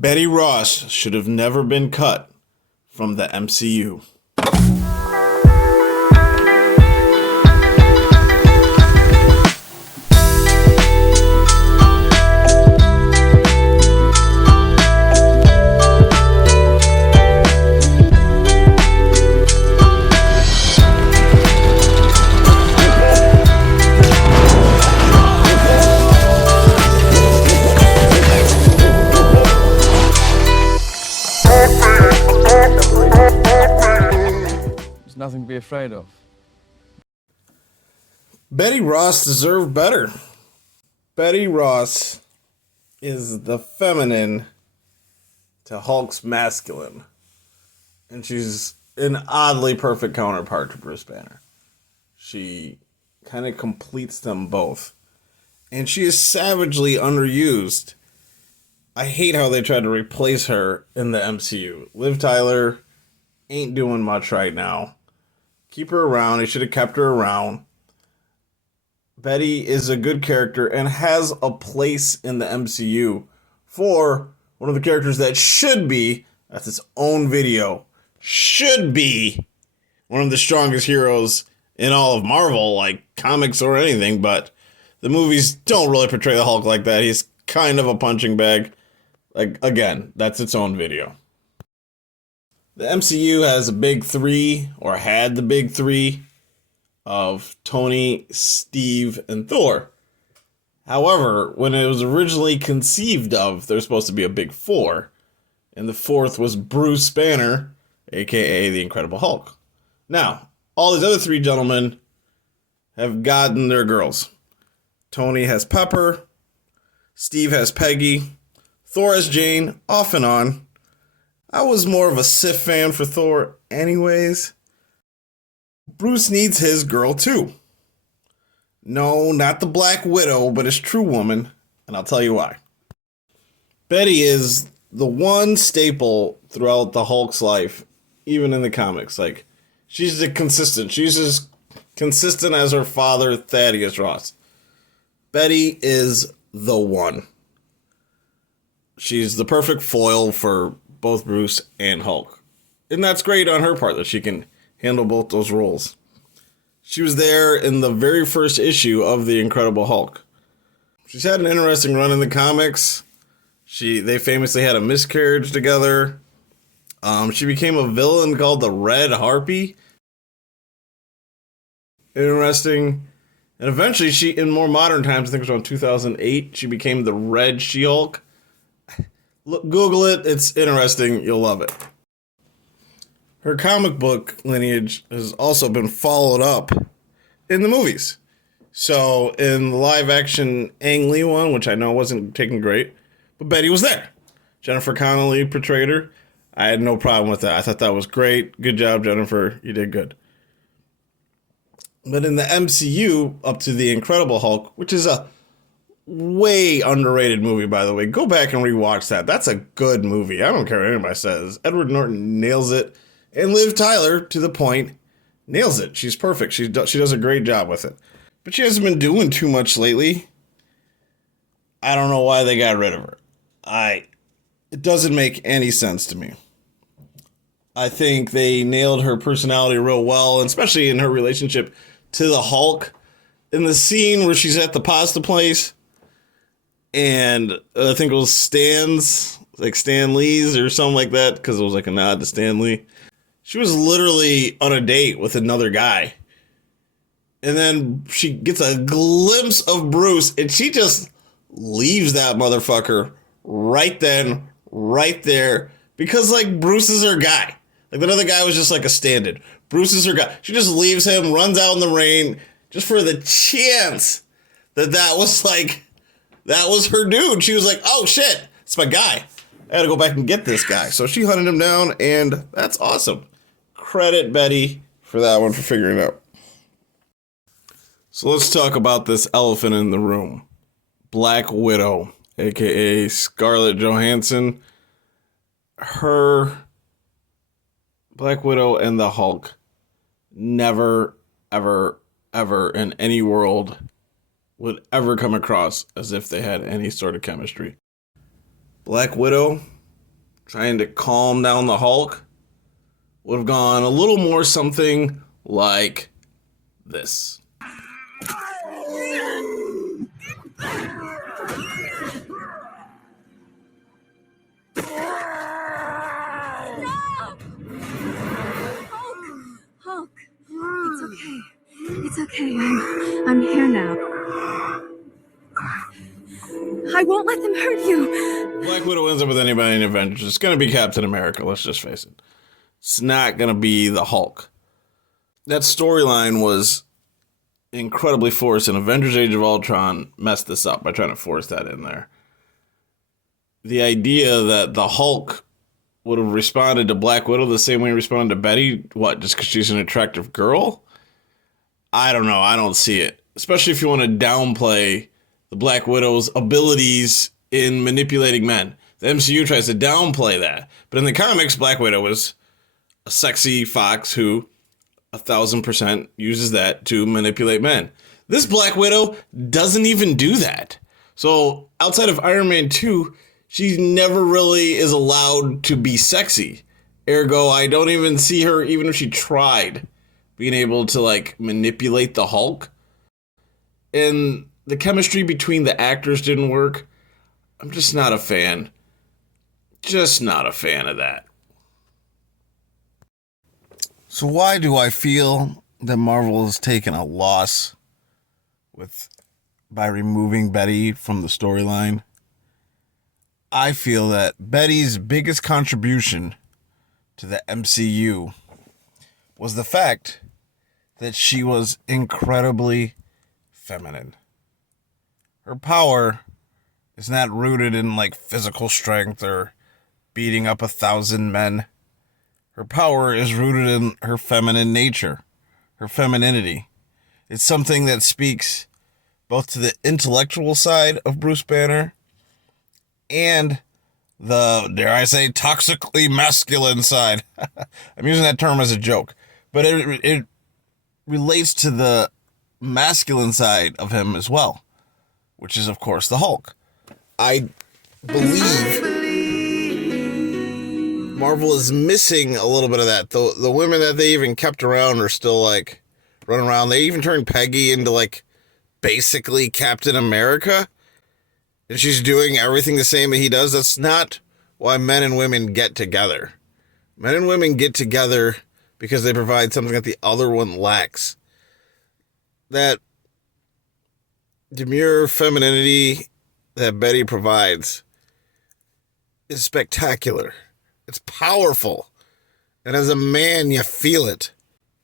Betty Ross should have never been cut from the MCU. Nothing to be afraid of. Betty Ross deserved better. Betty Ross is the feminine to Hulk's masculine. And she's an oddly perfect counterpart to Bruce Banner. She kind of completes them both. And she is savagely underused. I hate how they tried to replace her in the MCU. Liv Tyler ain't doing much right now. Keep her around. They should have kept her around. Betty is a good character and has a place in the MCU for one of the characters that should be, that's its own video, should be one of the strongest heroes in all of Marvel, like comics or anything, but the movies don't really portray the Hulk like that. He's kind of a punching bag. Like, again, that's its own video. The MCU has a big three, or had the big three, of Tony, Steve, and Thor. However, when it was originally conceived of, there's supposed to be a big four. And the fourth was Bruce Banner, aka the Incredible Hulk. Now, all these other three gentlemen have gotten their girls. Tony has Pepper, Steve has Peggy, Thor has Jane, off and on. I was more of a Sif fan for Thor anyways. Bruce needs his girl too. No, not the Black Widow, but his true woman, and I'll tell you why. Betty is the one staple throughout the Hulk's life, even in the comics. Like, she's consistent. She's as consistent as her father, Thaddeus Ross. Betty is the one. She's the perfect foil for both Bruce and Hulk. And that's great on her part that she can handle both those roles. She was there in the very first issue of The Incredible Hulk. She's had an interesting run in the comics. They famously had a miscarriage together. She became a villain called the Red Harpy. Interesting. And eventually she, in more modern times, I think it was around 2008, she became the Red She-Hulk. Google it. It's interesting. You'll love it. Her comic book lineage has also been followed up in the movies. So in the live-action Ang Lee one, which I know wasn't taken great, but Betty was there. Jennifer Connelly portrayed her. I had no problem with that. I thought that was great. Good job, Jennifer. You did good. But in the MCU, up to The Incredible Hulk, which is a way underrated movie, by the way. Go back and rewatch that. That's a good movie. I don't care what anybody says. Edward Norton nails it. And Liv Tyler, to the point, nails it. She's perfect. She does a great job with it. But she hasn't been doing too much lately. I don't know why they got rid of her. It doesn't make any sense to me. I think they nailed her personality real well, especially in her relationship to the Hulk. In the scene where she's at the pasta place, and I think it was Stan's, like Stan Lee's or something like that, because it was like a nod to Stan Lee. She was literally on a date with another guy. And then she gets a glimpse of Bruce, and she just leaves that motherfucker right then, right there, because, like, Bruce is her guy. Like, that other guy was just like a stand-in. Bruce is her guy. She just leaves him, runs out in the rain, just for the chance that was her dude. She was like, oh shit, it's my guy. I gotta go back and get this guy. So she hunted him down, and that's awesome. Credit Betty for that one, for figuring it out. So let's talk about this elephant in the room. Black Widow, aka Scarlett Johansson. Her, Black Widow, and the Hulk never, ever, ever in any world would ever come across as if they had any sort of chemistry. Black Widow trying to calm down the Hulk would have gone a little more something like this. Hulk, it's okay. It's okay. I'm here now. I won't let them hurt you. Black Widow ends up with anybody in Avengers. It's going to be Captain America, let's just face it. It's not going to be the Hulk. That storyline was incredibly forced, and Avengers Age of Ultron messed this up by trying to force that in there. The idea that the Hulk would have responded to Black Widow the same way he responded to Betty, what, just because she's an attractive girl? I don't know. I don't see it. Especially if you want to downplay the Black Widow's abilities in manipulating men. The MCU tries to downplay that. But in the comics, Black Widow was a sexy fox who 1,000% uses that to manipulate men. This Black Widow doesn't even do that. So outside of Iron Man 2, she never really is allowed to be sexy. Ergo, I don't even see her, even if she tried, being able to like manipulate the Hulk. And the chemistry between the actors didn't work. I'm just not a fan. Just not a fan of that. So why do I feel that Marvel has taken a loss by removing Betty from the storyline? I feel that Betty's biggest contribution to the MCU was the fact that she was incredibly feminine. Her power is not rooted in like physical strength or beating up 1,000 men. Her power is rooted in her feminine nature, her femininity. It's something that speaks both to the intellectual side of Bruce Banner and the, dare I say, toxically masculine side. I'm using that term as a joke, but it relates to the masculine side of him as well, which is, of course, the Hulk. I believe Marvel is missing a little bit of that. The women that they even kept around are still, like, running around. They even turned Peggy into, like, basically Captain America. And she's doing everything the same that he does. That's not why men and women get together. Men and women get together because they provide something that the other one lacks. That demure femininity that Betty provides is spectacular. It's powerful. And as a man, you feel it.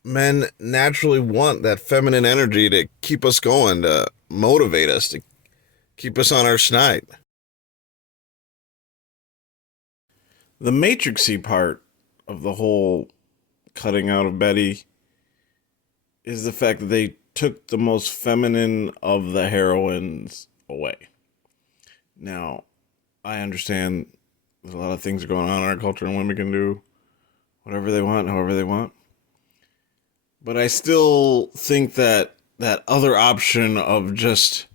Men naturally want that feminine energy to keep us going, to motivate us, to keep us on our schneid. The Matrixy part of the whole cutting out of Betty is the fact that they took the most feminine of the heroines away. Now, I understand there's a lot of things going on in our culture and women can do whatever they want, however they want. But I still think that that other option of just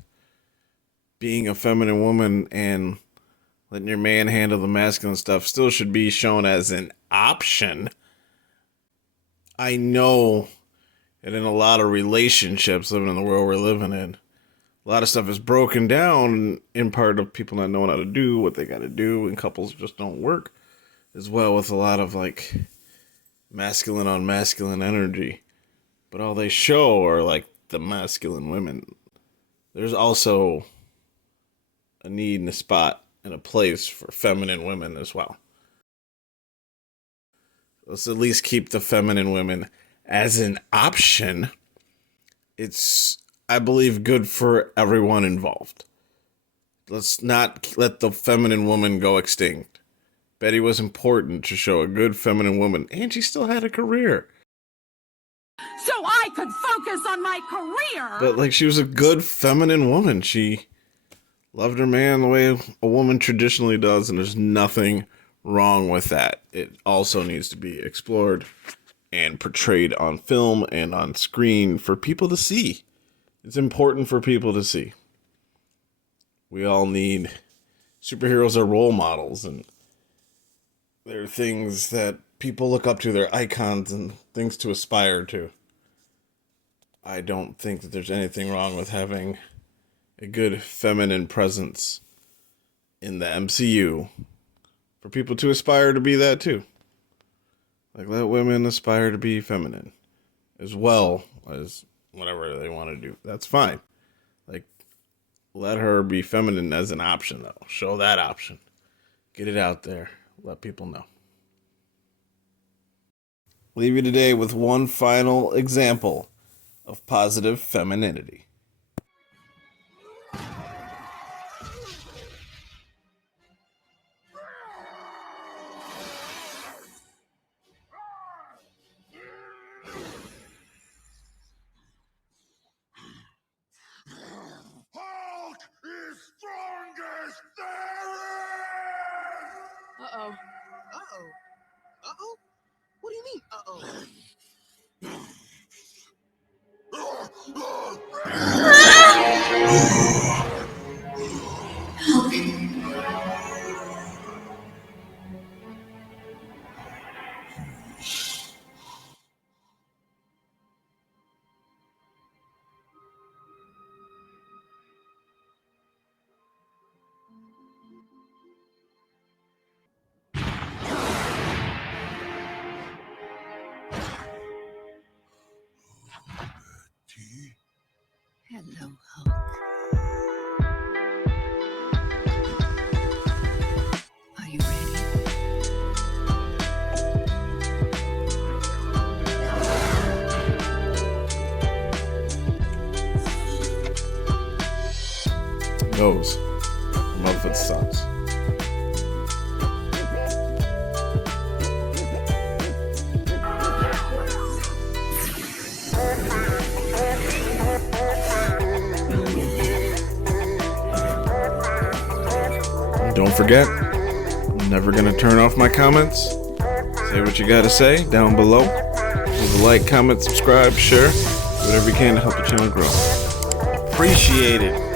being a feminine woman and letting your man handle the masculine stuff still should be shown as an option. I know that in a lot of relationships living in the world we're living in, a lot of stuff is broken down in part of people not knowing how to do what they got to do, and couples just don't work as well with a lot of like masculine on masculine energy. But all they show are like the masculine women. There's also a need and a spot and a place for feminine women as well. Let's at least keep the feminine women as an option. It's, I believe, good for everyone involved. Let's not let the feminine woman go extinct. Betty was important to show a good feminine woman, and she still had a career. So I could focus on my career. But like, she was a good feminine woman. She loved her man the way a woman traditionally does, and there's nothing wrong with that. It also needs to be explored and portrayed on film and on screen for people to see. It's important for people to see. We all need superheroes are role models, and They're things that people look up to, they're icons and things to aspire to. I don't think that there's anything wrong with having a good feminine presence in the MCU for people to aspire to be that too. Like, let women aspire to be feminine as well as whatever they want to do. That's fine. Like, let her be feminine as an option, though. Show that option. Get it out there. Let people know. Leave you today with one final example of positive femininity. Hulk is strongest there is! Uh-oh. Uh-oh. Uh-oh? What do you mean, uh-oh? Hello, Hulk. Are you ready? Those Muffet socks. Don't forget, I'm never gonna turn off my comments. Say what you gotta say down below. Leave a like, comment, subscribe, share, whatever you can to help the channel grow. Appreciate it.